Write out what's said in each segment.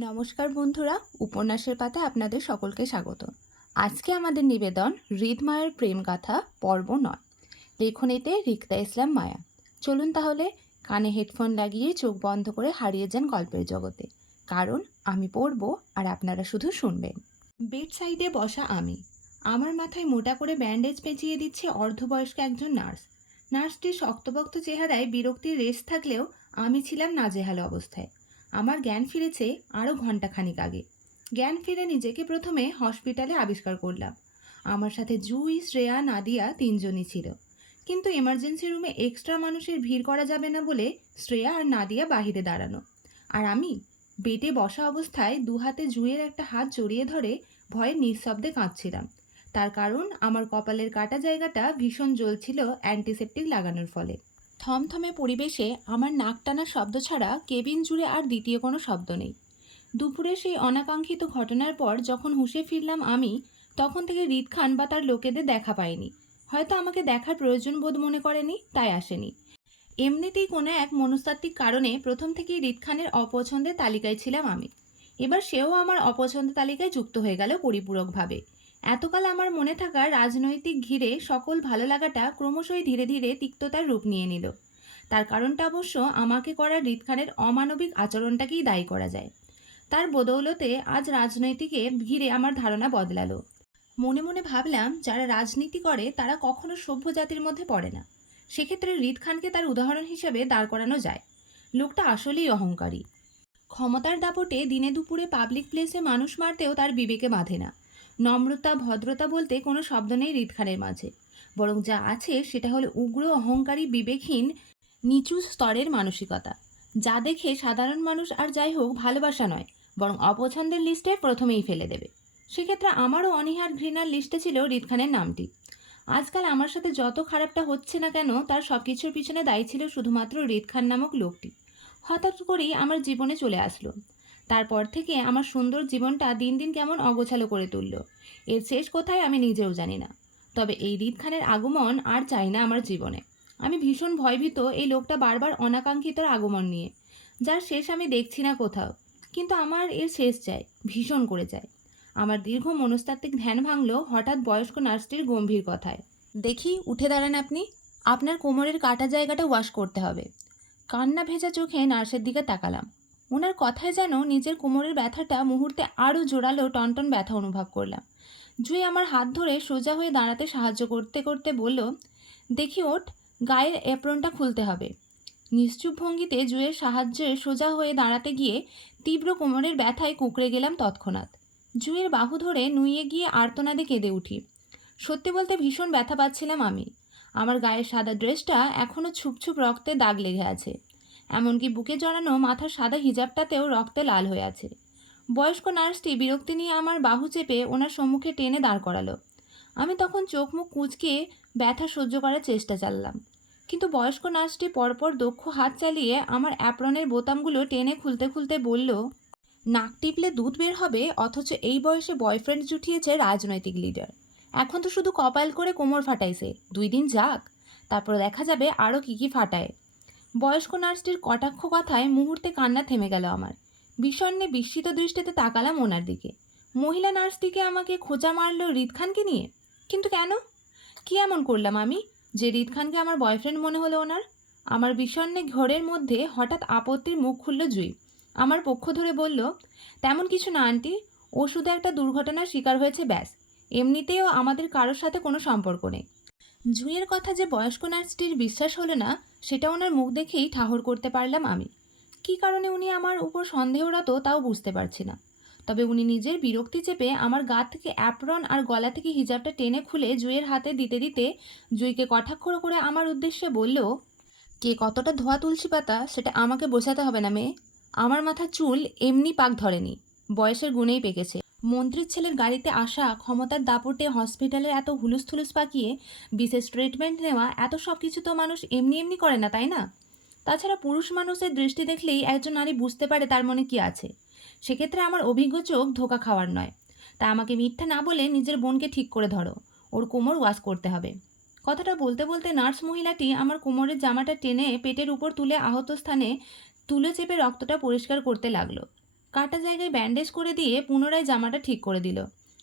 নমস্কার বন্ধুরা, উপন্যাসের পাতায় আপনাদের সকলকে স্বাগত। আজকে আমাদের নিবেদন হৃদমায়ের প্রেম গাথা পর্ব 9। লেখনীতে রিক্তা ইসলাম মায়া। চলুন তাহলে কানে হেডফোন লাগিয়ে চোখ বন্ধ করে হারিয়ে যান গল্পের জগতে, কারণ আমি পড়ব আর আপনারা শুধু শুনবেন। বেড সাইডে বসা আমি। আমার মাথায় মোটা করে ব্যান্ডেজ পেঁচিয়ে দিচ্ছে অর্ধবয়স্ক একজন নার্স। নার্সটির শক্তপোক্ত চেহারায় বিরক্তির রেশ থাকলেও আমি ছিলাম নাজেহাল অবস্থায়। আমার জ্ঞান ফিরেছে আরও ঘণ্টাখানিক আগে। জ্ঞান ফিরে নিজেকে প্রথমে হসপিটালে আবিষ্কার করলাম। আমার সাথে জুই, শ্রেয়া, নাদিয়া তিনজনই ছিল, কিন্তু এমার্জেন্সি রুমে এক্সট্রা মানুষের ভিড় করা যাবে না বলে শ্রেয়া আর নাদিয়া বাহিরে দাঁড়ানো, আর আমি বেডে বসা অবস্থায় দু হাতে জুইয়ের একটা হাত জড়িয়ে ধরে ভয়ে নিঃশব্দে কাঁদছিলাম। তার কারণ আমার কপালের কাটা জায়গাটা ভীষণ জ্বলছিল অ্যান্টিসেপটিক লাগানোর ফলে। থমথমে পরিবেশে আমার নাক টানার শব্দ ছাড়া কেবিন জুড়ে আর দ্বিতীয় কোনো শব্দ নেই। দুপুরে সেই অনাকাঙ্ক্ষিত ঘটনার পর যখন হুঁশে ফিরলাম আমি, তখন থেকে হৃদ খান বা তার লোকেদের দেখা পাইনি। হয়তো আমাকে দেখার প্রয়োজন বোধ মনে করেনি, তাই আসেনি। এমনিতেই কোনো এক মনস্তাত্ত্বিক কারণে প্রথম থেকেই হৃদ খানের অপছন্দের তালিকায় ছিলাম আমি। এবার সেও আমার অপছন্দের তালিকায় যুক্ত হয়ে গেল পরিপূরকভাবে। এতকাল আমার মনে থাকা রাজনৈতিক ঘিরে সকল ভালো লাগাটা ক্রমশই ধীরে ধীরে তিক্ততার রূপ নিয়ে নিল। তার কারণটা অবশ্য আমাকে করা হৃদ খানের অমানবিক আচরণটাকেই দায়ী করা যায়। তার বদৌলতে আজ রাজনৈতিকে ঘিরে আমার ধারণা বদলালো। মনে মনে ভাবলাম, যারা রাজনীতি করে তারা কখনো সভ্য জাতির মধ্যে পড়ে না। সেক্ষেত্রে হৃদ খানকে তার উদাহরণ হিসেবে দাঁড় করানো যায়। লোকটা আসলেই অহংকারী। ক্ষমতার দাপটে দিনে দুপুরে পাবলিক প্লেসে মানুষ মারতেও তার বিবেকে বাঁধে না। নম্রতা, ভদ্রতা বলতে কোনো শব্দ নেই হৃদ খানের মাঝে। বরং যা আছে সেটা হলো উগ্র, অহংকারী, বিবেকহীন, নিচু স্তরের মানসিকতা, যা দেখে সাধারণ মানুষ আর যাই হোক ভালোবাসা নয়, বরং অপছন্দের লিস্টে প্রথমেই ফেলে দেবে। সেক্ষেত্রে আমারও অনীহার ঘৃণার লিস্টে ছিল হৃদ খানের নামটি। আজকাল আমার সাথে যত খারাপটা হচ্ছে না কেন, তার সব কিছুর পিছনে দায়ী ছিল শুধুমাত্র হৃদ খান নামক লোকটি। হঠাৎ করেই আমার জীবনে চলে আসলো। তারপর থেকে আমার সুন্দর জীবনটা দিন দিন কেমন অগোছালো করে তুলল। এর শেষ কোথায় আমি নিজেও জানি না। তবে এই হৃদ খানের আগমন আর চাই না আমার জীবনে। আমি ভীষণ ভয়ভীত এই লোকটা বারবার অনাকাঙ্ক্ষিত আগমন নিয়ে, যার শেষ আমি দেখছি না কোথাও। কিন্তু আমার এর শেষ চাই, ভীষণ করে চাই। আমার দীর্ঘ মনস্তাত্ত্বিক ধ্যান ভাঙল হঠাৎ বয়স্ক নার্সটির গম্ভীর কথায়। দেখি, উঠে দাঁড়ান আপনি। আপনার কোমরের কাটা জায়গাটা ওয়াশ করতে হবে। কান্না ভেজা চোখে নার্সের দিকে তাকালাম। ওনার কথায় যেন নিজের কোমরের ব্যথাটা মুহূর্তে আরও জোরালো টনটন ব্যথা অনুভব করলাম। জুই আমার হাত ধরে সোজা হয়ে দাঁড়াতে সাহায্য করতে করতে বলল, দেখি ওঠ, গায়ের এপ্রনটা খুলতে হবে। নিশ্চুপ ভঙ্গিতে জুয়ের সাহায্যে সোজা হয়ে দাঁড়াতে গিয়ে তীব্র কোমরের ব্যথায় কুঁকড়ে গেলাম তৎক্ষণাৎ। জুয়ের বাহু ধরে নুইয়ে গিয়ে আর্তনাদে কেঁদে উঠি। সত্যি বলতে ভীষণ ব্যথা পাচ্ছিলাম আমি। আমার গায়ের সাদা ড্রেসটা এখনও ছুপছুপ রক্তে দাগ লেগে আছে। এমনকি বুকে জড়ানো মাথার সাদা হিজাবটাতেও রক্তে লাল হয়ে আছে। বয়স্ক নার্সটি বিরক্তি নিয়ে আমার বাহু চেপে ওনার সম্মুখে টেনে দাঁড় করালো। আমি তখন চোখ মুখ কুঁচকে ব্যথা সহ্য করার চেষ্টা চালালাম, কিন্তু বয়স্ক নার্সটি পরপর দক্ষ হাত চালিয়ে আমার অ্যাপ্রনের বোতামগুলো টেনে খুলতে খুলতে বলল, নাক টিপলে দুধ বের হবে, অথচ এই বয়সে বয়ফ্রেন্ড জুটিয়েছে রাজনৈতিক লিডার। এখন তো শুধু কপাল করে কোমর ফাটাইছে, 2 দিন যাক, তারপর দেখা যাবে আরও কী ফাটায়। বয়স্ক নার্সটির কটাক্ষ কথায় মুহূর্তে কান্না থেমে গেল আমার। বিষণ্ণে বিস্মিত দৃষ্টিতে তাকালাম ওনার দিকে। মহিলা নার্সটিকে আমাকে খোঁচা মারল হৃদ খানকে নিয়ে। কিন্তু কেন? কি এমন করলাম আমি যে হৃদ খানকে আমার বয়ফ্রেন্ড মনে হলো ওনার? আমার বিষণ্ণে ঘোরের মধ্যে হঠাৎ আপত্তির মুখ খুলল জুই। আমার পক্ষ ধরে বলল, তেমন কিছু না আন্টি, ও শুধু একটা দুর্ঘটনার শিকার হয়েছে, ব্যাস। এমনিতেও আমাদের কারোর সাথে কোনো সম্পর্ক নেই। জুঁইয়ের কথা যে বয়স্ক নার্সটির বিশ্বাস হলো না, সেটা ওনার মুখ দেখেই ঠাহর করতে পারলাম আমি। কী কারণে উনি আমার উপর সন্দেহরত তাও বুঝতে পারছি না। তবে উনি নিজের বিরক্তি চেপে আমার গা থেকে অ্যাপ্রন আর গলা থেকে হিজাবটা টেনে খুলে জুঁইয়ের হাতে দিতে দিতে জুঁইকে কটাক্ষ করে আমার উদ্দেশ্যে বলল, কে কতটা ধোয়া তুলসী পাতা সেটা আমাকে বোঝাতে হবে না মেয়ে। আমার মাথার চুল এমনি পাক ধরেনি, বয়সের গুণেই পেকেছে। মন্ত্রীর ছেলের গাড়িতে আসা, ক্ষমতার দাপটে হসপিটালে এত হুলুস থুলুস পাকিয়ে বিশেষ ট্রিটমেন্ট নেওয়া, এত সব কিছু তো মানুষ এমনি এমনি করে না, তাই না? তাছাড়া পুরুষ মানুষের দৃষ্টি দেখলেই একজন নারী বুঝতে পারে তার মনে কি আছে। সেক্ষেত্রে আমার অভিজ্ঞ চোখ ধোকা খাওয়ার নয়। তা আমাকে মিথ্যা না বলে নিজের বোনকে ঠিক করে ধরো, ওর কোমর ওয়াশ করতে হবে। কথাটা বলতে বলতে নার্স মহিলাটি আমার কোমরের জামাটা টেনে পেটের উপর তুলে আহত স্থানে তুলে চেপে রক্তটা পরিষ্কার করতে লাগলো। কাটা জায়গায় ব্যান্ডেজ করে দিয়ে পুনরায় জামাটা ঠিক করে দিল।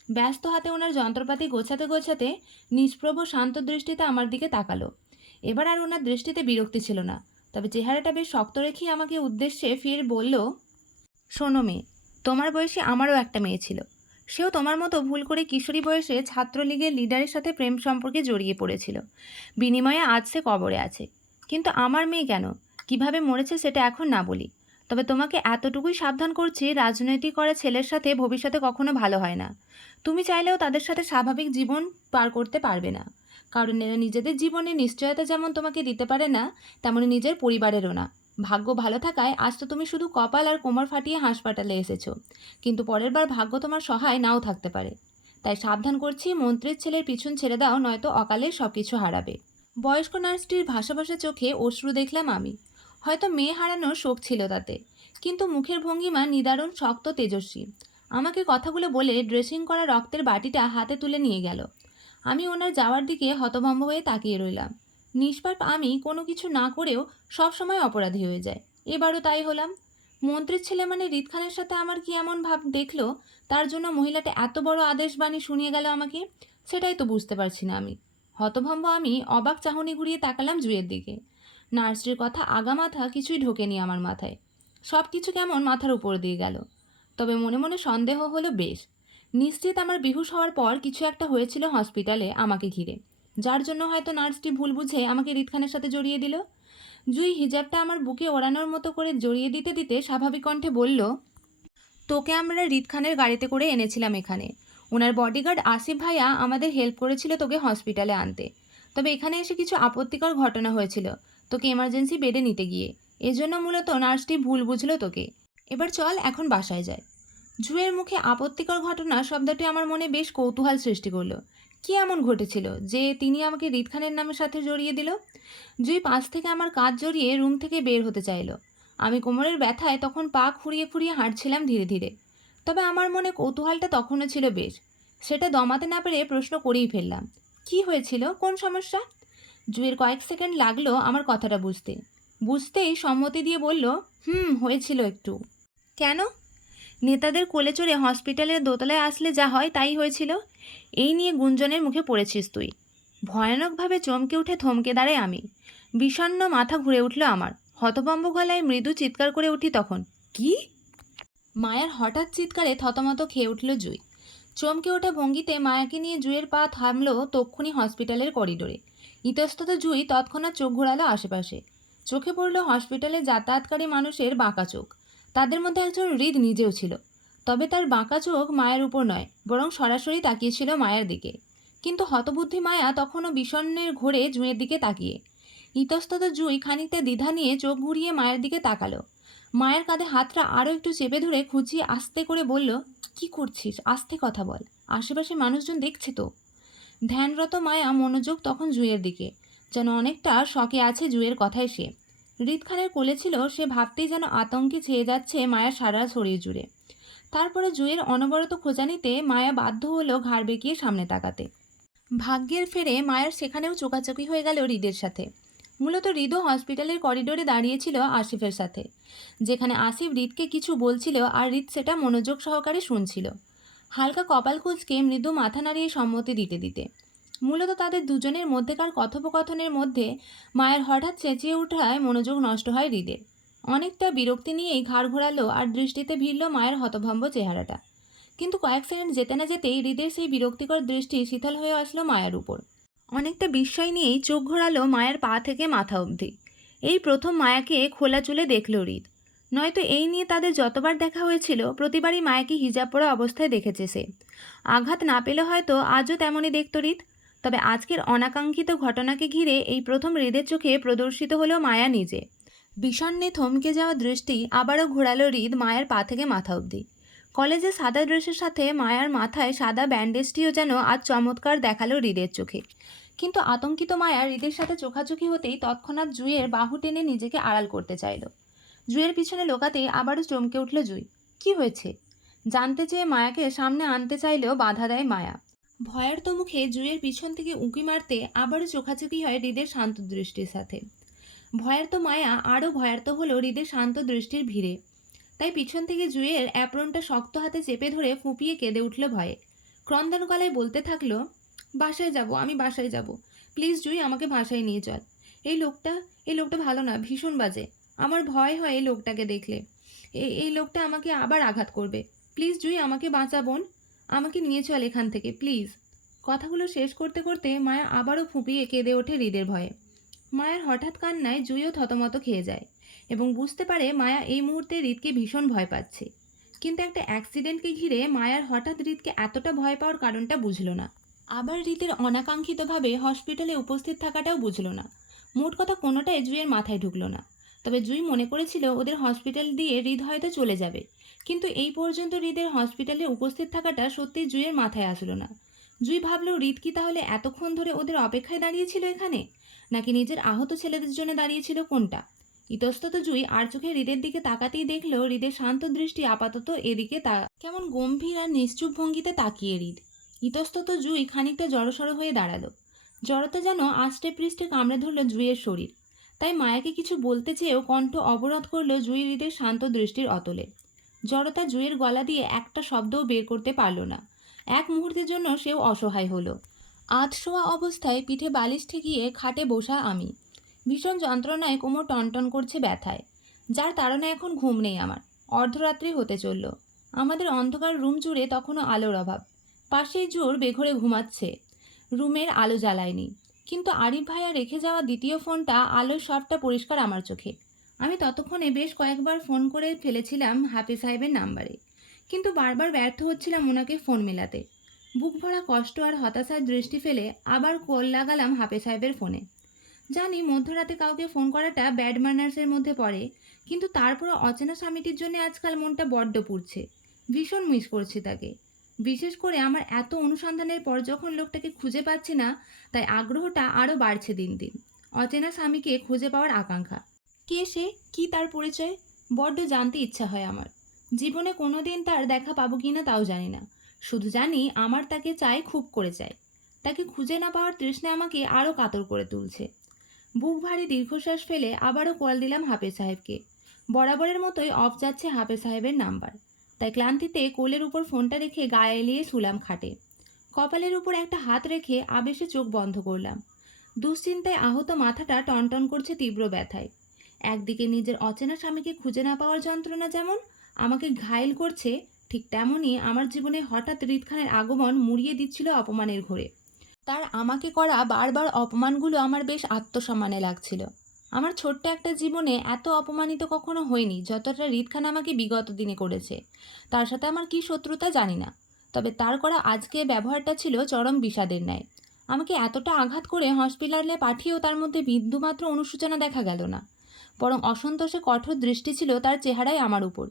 ব্যস্ত হাতে ওনার যন্ত্রপাতি গোছাতে গোছাতে নিষ্প্রভ শান্ত দৃষ্টিতে আমার দিকে তাকালো। এবার আর ওনার দৃষ্টিতে বিরক্তি ছিল না, তবে চেহারাটা বেশ শক্ত রেখেই আমাকে উদ্দেশ্যে ফিরে বলল, শোনো মেয়ে, তোমার বয়সী আমারও একটা মেয়ে ছিল। সেও তোমার মতো ভুল করে কিশোরী বয়সে ছাত্রলীগের লিডারের সাথে প্রেম সম্পর্কে জড়িয়ে পড়েছিল। বিনিময়ে আজ সে কবরে আছে। কিন্তু আমার মেয়ে কেন, কিভাবে মরেছে সেটা এখন না বলি, তবে তোমাকে এতটুকুই সাবধান করছি, রাজনৈতিক করা ছেলের সাথে ভবিষ্যতে কখনো ভালো হয় না। তুমি চাইলেও তাদের সাথে স্বাভাবিক জীবন পার করতে পারবে না, কারণ এরা নিজেদের জীবনে নিশ্চয়তা যেমন তোমাকে দিতে পারে না, তেমনি নিজের পরিবারেরও না। ভাগ্য ভালো থাকায় আজ তো তুমি শুধু কপাল আর কোমর ফাটিয়ে হাসপাতালে এসেছো, কিন্তু পরের বার ভাগ্য তোমার সহায় নাও থাকতে পারে। তাই সাবধান করছি, মন্ত্রীর ছেলের পিছন ছেড়ে দাও, নয়তো অকালে সব কিছু হারাবে। বয়স্ক নার্সটির ভাসা ভাসা চোখে অশ্রু দেখলাম আমি। হয়তো মেয়ে হারানোর শোক ছিল তাতে, কিন্তু মুখের ভঙ্গিমা নিদারুণ শক্ত তেজস্বী। আমাকে কথাগুলো বলে ড্রেসিং করা রক্তের বাটিটা হাতে তুলে নিয়ে গেল। আমি ওনার যাওয়ার দিকে হতভম্ব হয়ে তাকিয়ে রইলাম। নিষ্পাপ আমি কোনো কিছু না করেও সব সময় অপরাধী হয়ে যায়, এবারও তাই হলাম। মন্ত্রীর ছেলে মানে হৃদ খানের সাথে আমার কি এমন ভাব দেখলো, তার জন্য মহিলাটা এত বড় আদেশবাণী শুনিয়ে গেল আমাকে? সেটাই তো বুঝতে পারছি না আমি। হতভম্ব আমি অবাক চাহনি ঘুরিয়ে তাকালাম জুয়ের দিকে। নার্সটির কথা আগামাথা কিছুই ঢোকেনি আমার মাথায়। সব কিছু কেমন মাথার উপর দিয়ে গেল। তবে মনে মনে সন্দেহ হলো বেশ। নিশ্চিত আমার বেহুশ হওয়ার পর কিছু একটা হয়েছিল হসপিটালে আমাকে ঘিরে, যার জন্য হয়তো নার্সটি ভুল বুঝে আমাকে হৃদ খানের সাথে জড়িয়ে দিল। জুই হিজাবটা আমার বুকে ওড়ানোর মতো করে জড়িয়ে দিতে দিতে স্বাভাবিক কণ্ঠে বলল, তোকে আমরা হৃদ খানের গাড়িতে করে এনেছিলাম এখানে। ওনার বডিগার্ড আসিফ ভাইয়া আমাদের হেল্প করেছিল তোকে হসপিটালে আনতে। তবে এখানে এসে কিছু আপত্তিকর ঘটনা হয়েছিল তোকে এমার্জেন্সি বেডে নিতে গিয়ে। এজন্য মূলত নার্সটি ভুল বুঝলো তোকে। এবার চল এখন বাসায় যায়। জুয়ের মুখে আপত্তিকর ঘটনা শব্দটি আমার মনে বেশ কৌতূহল সৃষ্টি করলো। কি এমন ঘটেছিল যে তিনি আমাকে হৃদ খানের নামের সাথে জড়িয়ে দিল? জুই পাশ থেকে আমার কাঁধ জড়িয়ে রুম থেকে বের হতে চাইল। আমি কোমরের ব্যথায় তখন পা খুঁড়িয়ে খুঁড়িয়ে হাঁটছিলাম ধীরে ধীরে। তবে আমার মনে কৌতূহলটা তখনও ছিল বেশ। সেটা দমাতে না পেরে প্রশ্ন করেই ফেললাম, কি হয়েছিল, কোন সমস্যা? জুয়ের কয়েক সেকেন্ড লাগলো আমার কথাটা বুঝতে। বুঝতেই সম্মতি দিয়ে বলল, হয়েছিল একটু। কেন? নেতাদের কোলে চড়ে হসপিটালের দোতলায় আসলে যা হয় তাই হয়েছিল। এই নিয়ে গুঞ্জনের মুখে পড়েছিস তুই। ভয়ানকভাবে চমকে উঠে থমকে দাঁড়াই আমি। বিষণ্ণ মাথা ঘুরে উঠল আমার। হতভম্ব গলায় মৃদু চিৎকার করে উঠি তখন, কি? মায়ার হঠাৎ চিৎকারে থতমত খেয়ে উঠল জুই। চমকে ওঠা ভঙ্গিতে মায়াকে নিয়ে জুইয়ের পা থামল তক্ষুনি হসপিটালের করিডোরে। ইতস্তত জুই তৎক্ষণাৎ চোখ ঘোরালো আশেপাশে। চোখে পড়ল হসপিটালে যাতায়াতকারী মানুষের বাঁকা চোখ। তাদের মধ্যে একজন হৃদ নিজেও ছিল। তবে তার বাঁকা চোখ মায়ের উপর নয়, বরং সরাসরি তাকিয়েছিল মায়ের দিকে। কিন্তু হতবুদ্ধি মায়া তখনও বিষণ্ণের ঘোরে জুঁয়ের দিকে তাকিয়ে। ইতস্তত জুই খানিকটা দ্বিধা নিয়ে চোখ ঘুরিয়ে মায়ের দিকে তাকালো। মায়ের কাঁধে হাতটা আরও একটু চেপে ধরে খুঁচিয়ে আস্তে করে বলল, কি করছিস, আস্তে কথা বল, আশেপাশে মানুষজন দেখছে তো। ধ্যানরত মায়া মনোযোগ তখন জুঁয়ের দিকে, যেন অনেকটা শখে আছে জুঁয়ের কথায় সে। হৃদ খানের কোলে ছিল, সে ভাবতেই যেন আতঙ্কে ছেয়ে যাচ্ছে মায়ার সারা শরীর জুড়ে। তারপরে জুঁয়ের অনবরত খোঁচানিতে মায়া বাধ্য হলো ঘাড় বেঁকিয়ে সামনে তাকাতে। ভাগ্যের ফেরে মায়ার সেখানেও চোকাচোকি হয়ে গেল হৃদের সাথে। মূলত হৃদও হসপিটালের করিডোরে দাঁড়িয়েছিল আসিফের সাথে, যেখানে আসিফ হৃদকে কিছু বলছিল আর হৃদ সেটা মনোযোগ সহকারে শুনছিল, হালকা কপাল কুঁচকে মৃদু মাথা নাড়িয়ে সম্মতি দিতে দিতে। মূলত তাদের দুজনের মধ্যেকার কথোপকথনের মধ্যে মায়ের হঠাৎ চেঁচিয়ে ওঠায় মনোযোগ নষ্ট হয় হৃদের। অনেকটা বিরক্তি নিয়েই ঘাড় ঘোরালো আর দৃষ্টিতে ভিড়ল মায়ের হতভম্ব চেহারাটা। কিন্তু কয়েক সেকেন্ড যেতে না যেতেই হৃদের সেই বিরক্তিকর দৃষ্টি শীতল হয়ে আসলো মায়ের উপর। অনেকটা বিস্ময় নিয়েই চোখ ঘোরালো মায়ের পা থেকে মাথা অবধি। এই প্রথম মায়াকে খোলা চুলে দেখল হৃদ। নয়তো এই নিয়ে তাদের যতবার দেখা হয়েছিল প্রতিবারই মায়াকে হিজাব পরা অবস্থায় দেখেছে সে। আঘাত না পেলে হয়তো আজও তেমনই দেখত হৃদ। তবে আজকের অনাকাঙ্ক্ষিত ঘটনাকে ঘিরে এই প্রথম হৃদের চোখে প্রদর্শিত হলো মায়া নিজে। বিষণ্ণে থমকে যাওয়া দৃষ্টি আবারও ঘোরালো হৃদ মায়ের পা থেকে মাথা অবধি। কলেজে সাদা ড্রেসের সাথে মায়ার মাথায় সাদা ব্যান্ডেজটিও যেন আজ চমৎকার দেখালো হৃদের চোখে। কিন্তু আতঙ্কিত মায়া হৃদের সাথে চোখাচোখি হতেই তৎক্ষণাৎ জুঁইয়ের বাহু টেনে নিজেকে আড়াল করতে চাইল। জুঁইয়ের পিছনে লোকাতেই আবারও চমকে উঠল জুঁই। কি হয়েছে জানতে চেয়ে মায়াকে সামনে আনতে চাইলেও বাধা দেয় মায়া। ভয়ার্ত মুখে জুঁইয়ের পিছন থেকে উঁকি মারতে আবারও চোখাচোখি হয় হৃদের শান্ত দৃষ্টির সাথে। ভয়ার্ত মায়া আরও ভয়ার্ত হলো হৃদের শান্ত দৃষ্টির ভিড়ে। তাই পিছন থেকে জুঁইয়ের অ্যাপ্রনটা শক্ত হাতে চেপে ধরে ফুঁপিয়ে কেঁদে উঠল ভয়ে। ক্রন্দানো গলায় বলতে থাকলো, বাসায় যাব, আমি বাসায় যাব, প্লিজ জুঁই আমাকে বাসায় নিয়ে চল। এই লোকটা এই লোকটা ভালো না, ভীষণ বাজে। আমার ভয় হয় এই লোকটাকে দেখলে। এই লোকটা আমাকে আবার আঘাত করবে। প্লিজ জুঁই আমাকে বাঁচা বোন, আমাকে নিয়ে চল এখান থেকে প্লিজ। কথাগুলো শেষ করতে করতে মায়া আবারও ফুঁপিয়ে কেঁদে ওঠে হৃদের ভয়ে। মায়ার হঠাৎ কান্নায় জুঁইও থতমত খেয়ে যায় এবং বুঝতে পারে মায়া এই মুহূর্তে হৃদকে ভীষণ ভয় পাচ্ছে। কিন্তু একটা অ্যাক্সিডেন্টকে ঘিরে মায়ার হঠাৎ হৃদকে এতটা ভয় পাওয়ার কারণটা বুঝল না। আবার হৃদের অনাকাঙ্ক্ষিতভাবে হসপিটালে উপস্থিত থাকাটাও বুঝল না। মোট কথা কোনোটাই জুঁইয়ের মাথায় ঢুকলো না। তবে জুঁই মনে করেছিল ওদের হসপিটাল দিয়ে হৃদ হয়তো চলে যাবে, কিন্তু এই পর্যন্ত হৃদের হসপিটালে উপস্থিত থাকাটা সত্যিই জুঁইয়ের মাথায় আসলো না। জুঁই ভাবল হৃদ কি তাহলে এতক্ষণ ধরে ওদের অপেক্ষায় দাঁড়িয়েছিল এখানে, নাকি নিজের আহত ছেলেদের জন্য দাঁড়িয়েছিল, কোনটা? ইতস্তত জুঁই আর চোখে হৃদের দিকে তাকাতেই দেখল হৃদের শান্ত দৃষ্টি আপাতত এদিকে কেমন গম্ভীর আর নিশ্চুপ ভঙ্গিতে তাকিয়ে হৃদ। ইতস্তত জুঁই খানিকটা জড়সড় হয়ে দাঁড়ালো। জড়তা যেন আষ্টে পৃষ্ঠে কামড়ে ধরল জুঁইয়ের শরীর। তাই মায়াকে কিছু বলতে চেয়েও কণ্ঠ অবরোধ করল জুঁই হৃদের শান্ত দৃষ্টির অতলে। জড়তা জুঁইয়ের গলা দিয়ে একটা শব্দও বের করতে পারল না। এক মুহূর্তের জন্য সেও অসহায় হলো। আধশোয়া অবস্থায় পিঠে বালিশ ঠেকিয়ে খাটে বসা আমি। ভীষণ যন্ত্রণায় কোমর টনটন করছে ব্যথায়, যার তাড়না এখন ঘুম নেই আমার। অর্ধরাত্রি হতে চলল। আমাদের অন্ধকার রুম জুড়ে তখনও আলোর অভাব। পাশেই জোর বেঘরে ঘুমাচ্ছে, রুমের আলো জ্বালায়নি। কিন্তু আরিফ ভাইয়া রেখে যাওয়া দ্বিতীয় ফোনটা আলোর সবটা পরিষ্কার আমার চোখে। আমি ততক্ষণে বেশ কয়েকবার ফোন করে ফেলেছিলাম হাফিজ সাহেবের নাম্বারে, কিন্তু বারবার ব্যর্থ হচ্ছিলাম ওনাকে ফোন মেলাতে। বুক ভরা কষ্ট আর হতাশার দৃষ্টি ফেলে আবার কল লাগালাম হাফিজ সাহেবের ফোনে। জানি মধ্যরাতে কাউকে ফোন করাটা ব্যাড ম্যানার্সের মধ্যে পড়ে, কিন্তু তারপরও অচেনা স্বামীটির জন্য আজকাল মনটা বড্ড পুড়ছে। ভীষণ মিস করছি তাকে। বিশেষ করে আমার এত অনুসন্ধানের পর যখন লোকটাকে খুঁজে পাচ্ছি না, তাই আগ্রহটা আরও বাড়ছে দিন দিন। অচেনা স্বামীকে খুঁজে পাওয়ার আকাঙ্ক্ষা। কে সে, কি তার পরিচয়, বড্ড জানতে ইচ্ছা হয় আমার। জীবনে কোনো দিন তার দেখা পাবো কি না তাও জানি না। শুধু জানি আমার তাকে চাই, খুব করে চাই। তাকে খুঁজে না পাওয়ার তৃষ্ণা আমাকে আরও কাতর করে তুলছে। বুক ভারী দীর্ঘশ্বাস ফেলে আবারও কল দিলাম হাফেজ সাহেবকে। বরাবরের মতোই অফ যাচ্ছে হাফেজ সাহেবের নাম্বার। তাই ক্লান্তিতে কোলের উপর ফোনটা রেখে গায়ে এলিয়ে শুলাম খাটে। কপালের উপর একটা হাত রেখে আবেশে চোখ বন্ধ করলাম। দুশ্চিন্তায় আহত মাথাটা টনটন করছে তীব্র ব্যথায়। একদিকে নিজের অচেনা স্বামীকে খুঁজে না পাওয়ার যন্ত্রণা যেমন আমাকে ঘায়েল করছে, ঠিক তেমনই আমার জীবনে হঠাৎ হৃদ খানের আগমন মুড়িয়ে দিচ্ছিল অপমানের ঘোরে। তার আমাকে করা বারবার অপমানগুলো আমার বেশ আত্মসম্মানে লাগছিল। আমার ছোট্ট একটা জীবনে এত অপমানিত কখনো হয়নি যতটা হৃদ খান আমাকে বিগত দিনে করেছে। তার সাথে আমার কী শত্রুতা জানি না, তবে তার করা আজকে ব্যবহারটা ছিল চরম বিষাদের ন্যায়। আমাকে এতটা আঘাত করে হসপিটালে পাঠিয়েও তার মধ্যে বিন্দুমাত্র অনুশোচনা দেখা গেল না, বরং অসন্তোষে কঠোর দৃষ্টি ছিল তার চেহারায় আমার উপর।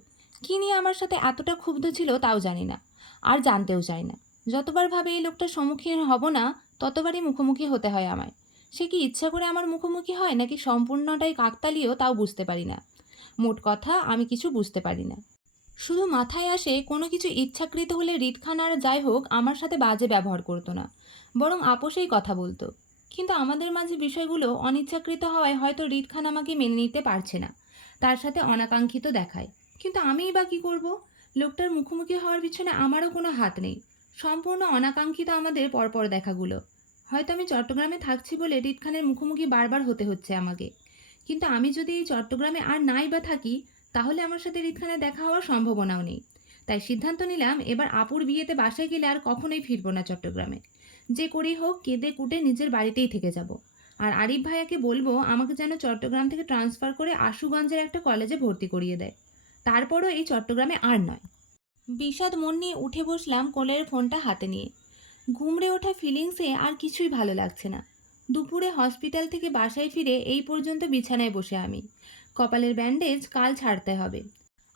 কী নিয়ে আমার সাথে এতটা ক্ষুব্ধ ছিল তাও জানি না, আর জানতেও চাই না। যতবার ভাবে এই লোকটার সম্মুখীন হব না, ততবারই মুখোমুখি হতে হয় আমায়। সে কি ইচ্ছা করে আমার মুখোমুখি হয় নাকি সম্পূর্ণটাই কাকতালীয় তাও বুঝতে পারি না। মোট কথা আমি কিছু বুঝতে পারি না। শুধু মাথায় আসে কোনো কিছু ইচ্ছাকৃত হলে হৃদ খান আর যাই হোক আমার সাথে বাজে ব্যবহার করতো না, বরং আপোষেই কথা বলতো। কিন্তু আমাদের মাঝে বিষয়গুলো অনিচ্ছাকৃত হওয়ায় হয়তো হৃদ খান আমাকে মেনে নিতে পারছে না, তার সাথে অনাকাঙ্ক্ষিত দেখায়। কিন্তু আমিই বা কী করবো? লোকটার মুখোমুখি হওয়ার পিছনে আমারও কোনো হাত নেই। সম্পূর্ণ অনাকাঙ্ক্ষিত আমাদের পরপর দেখাগুলো। হয়তো আমি চট্টগ্রামে থাকছি বলে হৃদ খানের মুখোমুখি বারবার হতে হচ্ছে আমাকে। কিন্তু আমি যদি এই চট্টগ্রামে আর নাই বা থাকি, তাহলে আমার সাথে হৃদ খানের দেখা হওয়ার সম্ভাবনাও নেই। তাই সিদ্ধান্ত নিলাম এবার আপুর বিয়েতে বাসায় গেলে আর কখনোই ফিরবো না চট্টগ্রামে। যে করেই হোক কেঁদে কুটে নিজের বাড়িতেই থেকে যাব। আর আরিফ ভাইয়াকে বলবো আমাকে যেন চট্টগ্রাম থেকে ট্রান্সফার করে আশুগঞ্জের একটা কলেজে ভর্তি করিয়ে দেয়। তারপরও এই চট্টগ্রামে আর নয়। বিষাদ মন নিয়ে উঠে বসলাম কোলের ফোনটা হাতে নিয়ে। ঘুমড়ে ওঠা ফিলিংসে আর কিছুই ভালো লাগছে না। দুপুরে হসপিটাল থেকে বাসায় ফিরে এই পর্যন্ত বিছানায় বসে আমি। কপালের ব্যান্ডেজ কাল ছাড়তে হবে।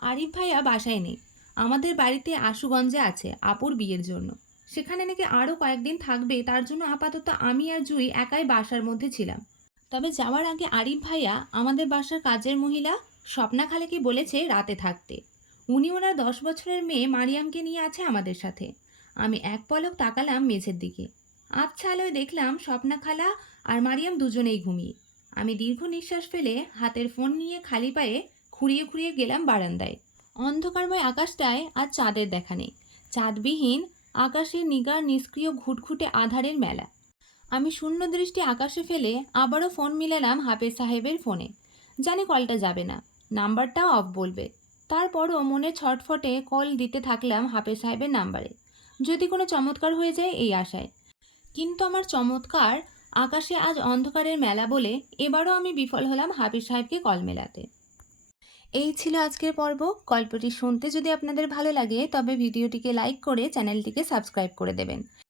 আরিফ ভাইয়া বাসায় নেই, আমাদের বাড়িতে আশুগঞ্জে আছে আপুর বিয়ের জন্য। সেখানে নাকি আরও কয়েকদিন থাকবে, তার জন্য আপাতত আমি আর জুই একাই বাসার মধ্যে ছিলাম। তবে যাওয়ার আগে আরিফ ভাইয়া আমাদের বাসার কাজের মহিলা স্বপ্না খালাকে বলেছে রাতে থাকতে। উনি ওনার 10 বছরের মেয়ে মারিয়ামকে নিয়ে আছে আমাদের সাথে। আমি এক পলক তাকালাম মেঝের দিকে। আবছা আলোয় দেখলাম স্বপ্না খালা আর মারিয়াম দুজনেই ঘুমিয়ে। আমি দীর্ঘ নিঃশ্বাস ফেলে হাতের ফোন নিয়ে খালি পায়ে খুঁড়িয়ে খুঁড়িয়ে গেলাম বারান্দায়। অন্ধকারময় আকাশটায় আজ চাঁদের দেখা নেই। চাঁদবিহীন আকাশের নিগার নিষ্ক্রিয় ঘুটঘুটে আধারের মেলা। আমি শূন্য দৃষ্টি আকাশে ফেলে আবারও ফোন মিলালাম হাফেজ সাহেবের ফোনে। জানি কলটা যাবে না, নাম্বারটাও অফ বলবে। তারপরও মনে ছটফটে কল দিতে থাকলাম হাফেজ সাহেবের নাম্বারে, যদি কোনো চমৎকার হয়ে যায় এই আশায়। কিন্তু আমার চমৎকার আকাশে আজ অন্ধকারের মেলা বলে এবারও আমি বিফল হলাম হাফেজ সাহেবকে কল মেলাতে। এই ছিল আজকের পর্ব। গল্পটি শুনতে যদি আপনাদের ভালো লাগে তবে ভিডিওটিকে লাইক করে চ্যানেলটিকে সাবস্ক্রাইব করে দেবেন।